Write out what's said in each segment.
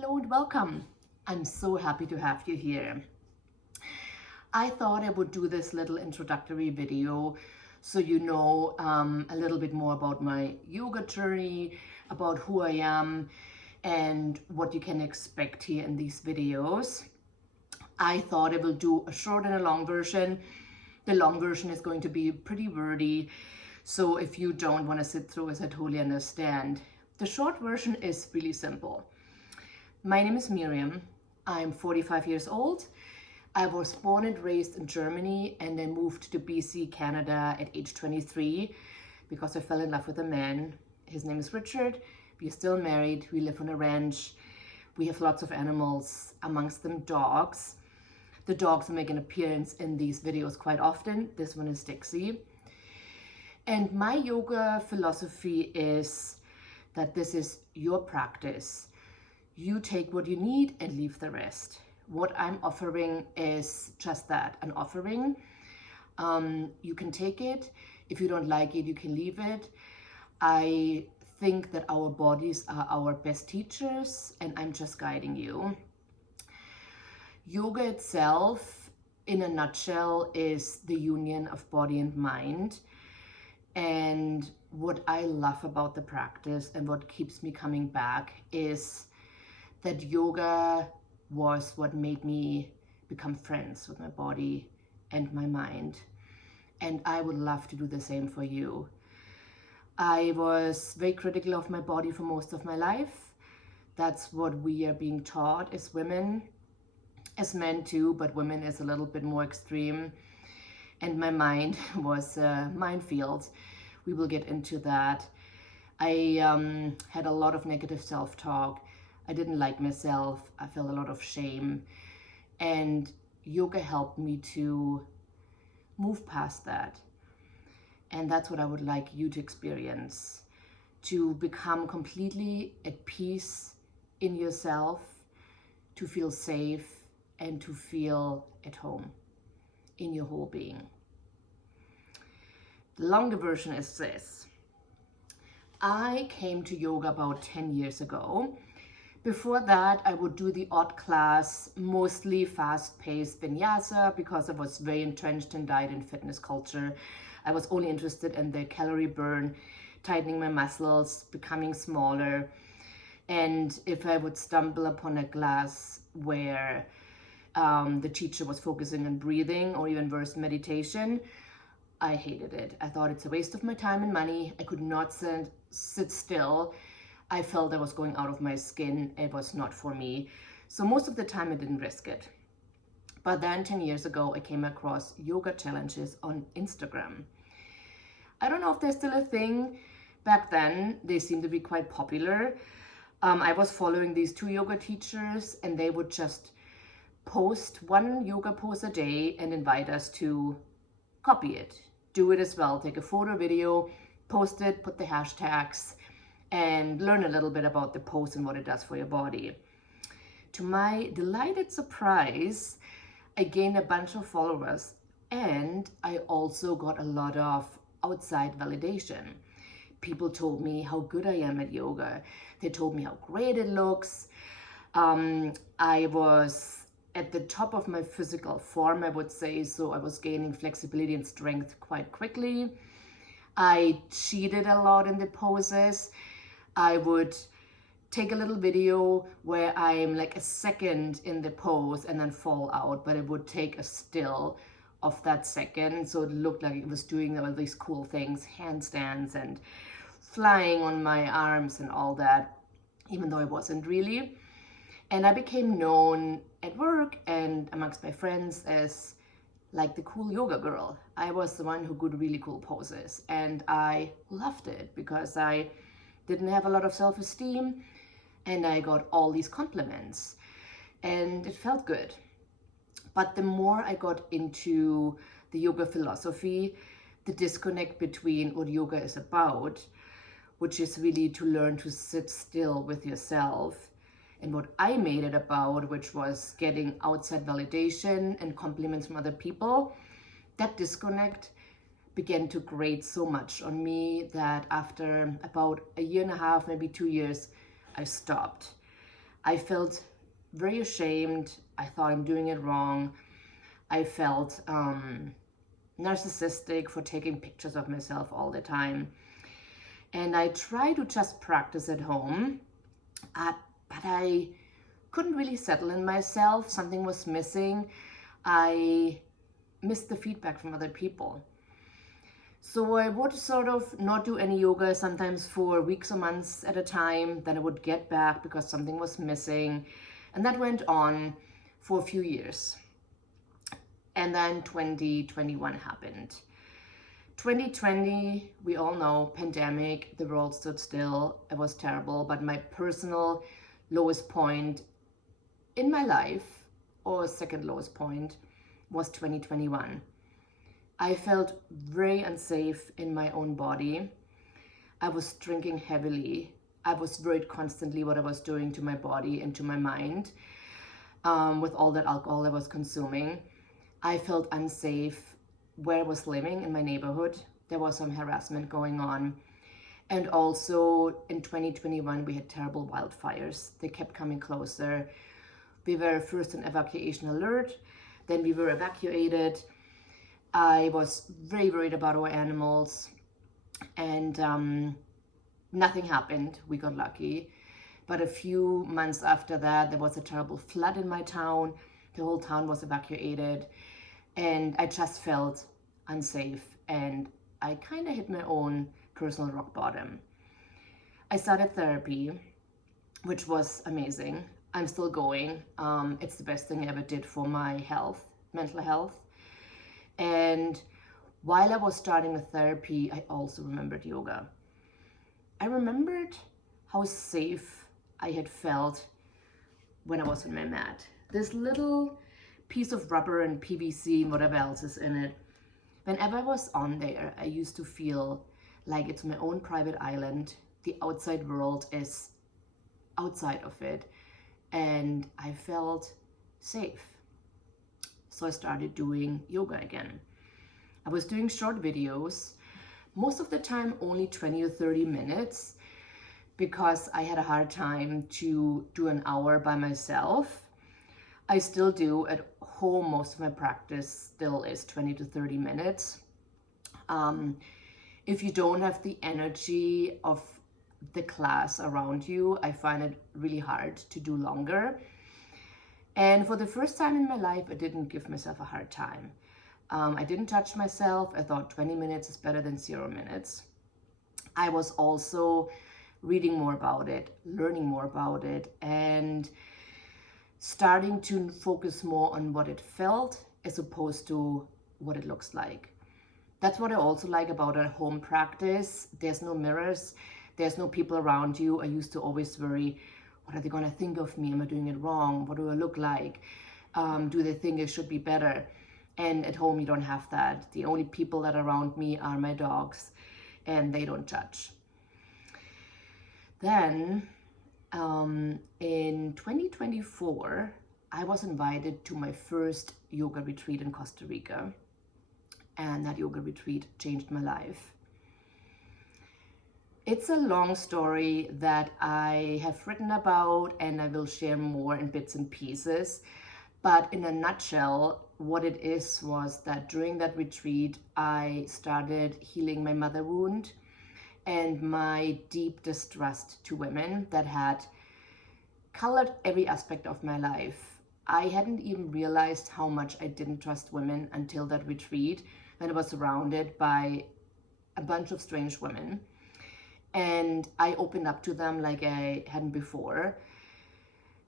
Hello and welcome. I'm so happy to have you here. I thought I would do this little introductory video so you know a little bit more about my yoga journey, about who I am, and what you can expect here in these videos. I thought I will do a short and a long version. The long version is going to be pretty wordy, so if you don't want to sit through it, I totally understand. The short version is really simple. My name is Miriam. I'm 45 years old. I was born and raised in Germany and then moved to BC, Canada at age 23 because I fell in love with a man. His name is Richard. We are still married. We live on a ranch. We have lots of animals, amongst them dogs. The dogs make an appearance in these videos quite often. This one is Dixie. And my yoga philosophy is that this is your practice. You take what you need and leave the rest. What I'm offering is just that, an offering. You can take it. If you don't like it, you can leave it. I think that our bodies are our best teachers, and I'm just guiding you. Yoga itself, in a nutshell, is the union of body and mind. And what I love about the practice and what keeps me coming back is that yoga was what made me become friends with my body and my mind. And I would love to do the same for you. I was very critical of my body for most of my life. That's what we are being taught as women, as men too, but women is a little bit more extreme. And my mind was a minefield. We will get into that. I had a lot of negative self-talk. I didn't like myself. I felt a lot of shame. And yoga helped me to move past that. And that's what I would like you to experience, to become completely at peace in yourself, to feel safe, and to feel at home in your whole being. The longer version is this. I came to yoga about 10 years ago. Before that, I would do the odd class, mostly fast-paced vinyasa, because I was very entrenched in diet and fitness culture. I was only interested in the calorie burn, tightening my muscles, becoming smaller. And if I would stumble upon a class where the teacher was focusing on breathing or even worse, meditation, I hated it. I thought it's a waste of my time and money. I could not sit still. I felt I was going out of my skin. It was not for me. So most of the time I didn't risk it. But then 10 years ago, I came across yoga challenges on Instagram. I don't know if they're still a thing. Back then, they seemed to be quite popular. I was following these two yoga teachers, and they would just post one yoga pose a day and invite us to copy it, do it as well, take a photo, video, post it, put the hashtags, and learn a little bit about the pose and what it does for your body. To my delighted surprise, I gained a bunch of followers, and I also got a lot of outside validation. People told me how good I am at yoga. They told me how great it looks. I was at the top of my physical form, I would say, so I was gaining flexibility and strength quite quickly. I cheated a lot in the poses. I would take a little video where I'm like a second in the pose and then fall out, but it would take a still of that second, so it looked like it was doing all these cool things, handstands and flying on my arms and all that, even though I wasn't really. And I became known at work and amongst my friends as like the cool yoga girl. I was the one who could really cool poses, and I loved it because I didn't have a lot of self-esteem and I got all these compliments and it felt good. But the more I got into the yoga philosophy, the disconnect between what yoga is about, which is really to learn to sit still with yourself, and what I made it about, which was getting outside validation and compliments from other people, that disconnect began to grate so much on me that after about a year and a half, maybe 2 years, I stopped. I felt very ashamed. I thought I'm doing it wrong. I felt narcissistic for taking pictures of myself all the time. And I tried to just practice at home, but I couldn't really settle in myself. Something was missing. I missed the feedback from other people. So I would sort of not do any yoga, sometimes for weeks or months at a time. Then I would get back because something was missing. And that went on for a few years. And then 2021 happened. 2020, we all know, pandemic, the world stood still. It was terrible. But my personal lowest point in my life, or second lowest point, was 2021. I felt very unsafe in my own body. I was drinking heavily. I was worried constantly what I was doing to my body and to my mind with all that alcohol I was consuming. I felt unsafe where I was living in my neighborhood. There was some harassment going on. And also in 2021, we had terrible wildfires. They kept coming closer. We were first on evacuation alert. Then we were evacuated. I was very worried about our animals, and nothing happened. We got lucky. But a few months after that, there was a terrible flood in my town. The whole town was evacuated, and I just felt unsafe, and I kind of hit my own personal rock bottom. I started therapy, which was amazing. I'm still going. It's the best thing I ever did for my health, mental health. And while I was starting with therapy, I also remembered yoga. I remembered how safe I had felt when I was on my mat. This little piece of rubber and PVC and whatever else is in it. Whenever I was on there, I used to feel like it's my own private island. The outside world is outside of it. And I felt safe. So I started doing yoga again. I was doing short videos, most of the time only 20 or 30 minutes, because I had a hard time to do an hour by myself. I still do at home. Most of my practice still is 20 to 30 minutes. If you don't have the energy of the class around you, I find it really hard to do longer. And for the first time in my life, I didn't give myself a hard time. I didn't touch myself. I thought 20 minutes is better than 0 minutes. I was also reading more about it, learning more about it, and starting to focus more on what it felt as opposed to what it looks like. That's what I also like about a home practice. There's no mirrors. There's no people around you. I used to always worry, what are they going to think of me? Am I doing it wrong? What do I look like? Do they think it should be better? And at home, you don't have that. The only people that are around me are my dogs, and they don't judge. Then, in 2024, I was invited to my first yoga retreat in Costa Rica, and that yoga retreat changed my life. It's a long story that I have written about, and I will share more in bits and pieces. But in a nutshell, what it is was that during that retreat, I started healing my mother wound and my deep distrust to women that had colored every aspect of my life. I hadn't even realized how much I didn't trust women until that retreat, when I was surrounded by a bunch of strange women. And I opened up to them like I hadn't before,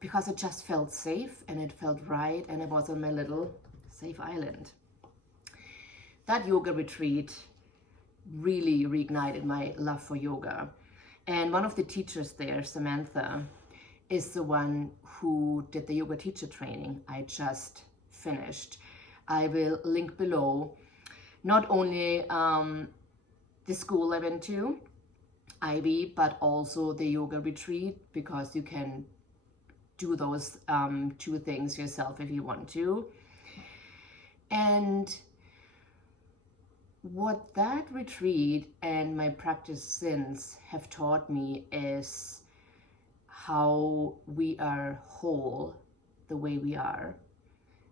because it just felt safe and it felt right, and I was on my little safe island. That yoga retreat really reignited my love for yoga. And one of the teachers there, Samantha, is the one who did the yoga teacher training I just finished. I will link below not only the school I went to, Ivy, but also the yoga retreat, because you can do those two things yourself if you want to. And what that retreat and my practice since have taught me is how we are whole the way we are,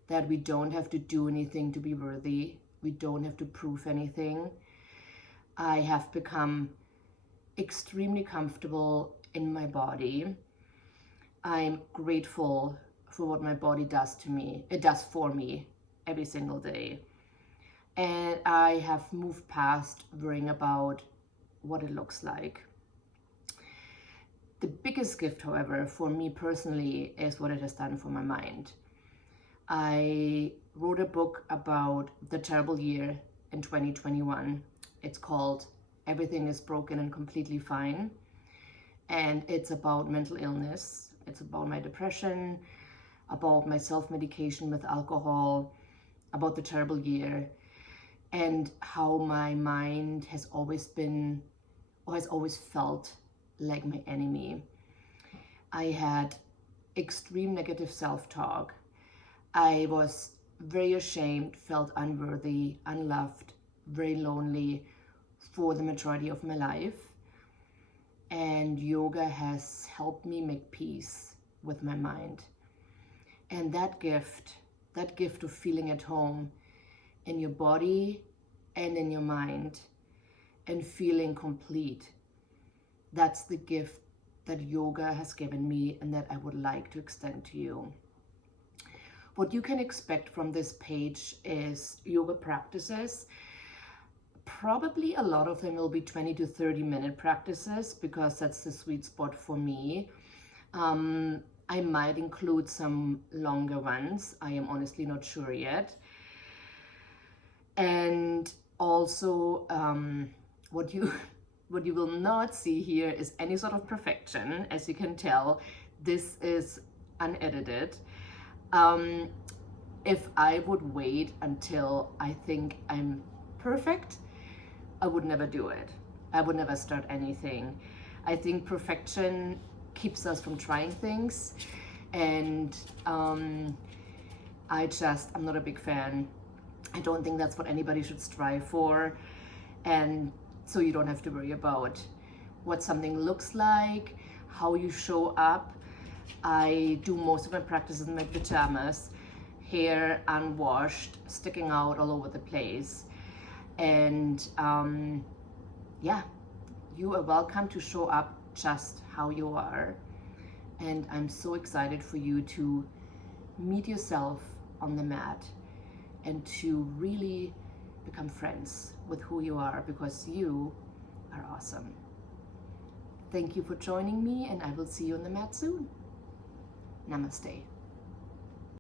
that we don't have to do anything to be worthy. We don't have to prove anything. I have become extremely comfortable in my body. I'm grateful for what my body does to me. It does for me every single day. And I have moved past worrying about what it looks like. The biggest gift, however, for me personally, is what it has done for my mind. I wrote a book about the terrible year in 2021. It's called Everything is Broken and Completely Fine. And it's about mental illness. It's about my depression, about my self-medication with alcohol, about the terrible year, and how my mind has always been, or has always felt like my enemy. I had extreme negative self-talk. I was very ashamed, felt unworthy, unloved, very lonely for the majority of my life. And yoga has helped me make peace with my mind. And that gift of feeling at home in your body and in your mind and feeling complete, that's the gift that yoga has given me and that I would like to extend to you. What you can expect from this page is yoga practices. Probably a lot of them will be 20 to 30 minute practices because that's the sweet spot for me. I might include some longer ones. I am honestly not sure yet. And also what you will not see here is any sort of perfection. As you can tell, this is unedited. If I would wait until I think I'm perfect, I would never do it. I would never start anything. I think perfection keeps us from trying things, and I'm not a big fan. I don't think that's what anybody should strive for, and so you don't have to worry about what something looks like, how you show up. I do most of my practices in my pajamas, hair unwashed, sticking out all over the place. And yeah, you are welcome to show up just how you are. And I'm so excited for you to meet yourself on the mat and to really become friends with who you are, because you are awesome. Thank you for joining me, and I will see you on the mat soon. Namaste.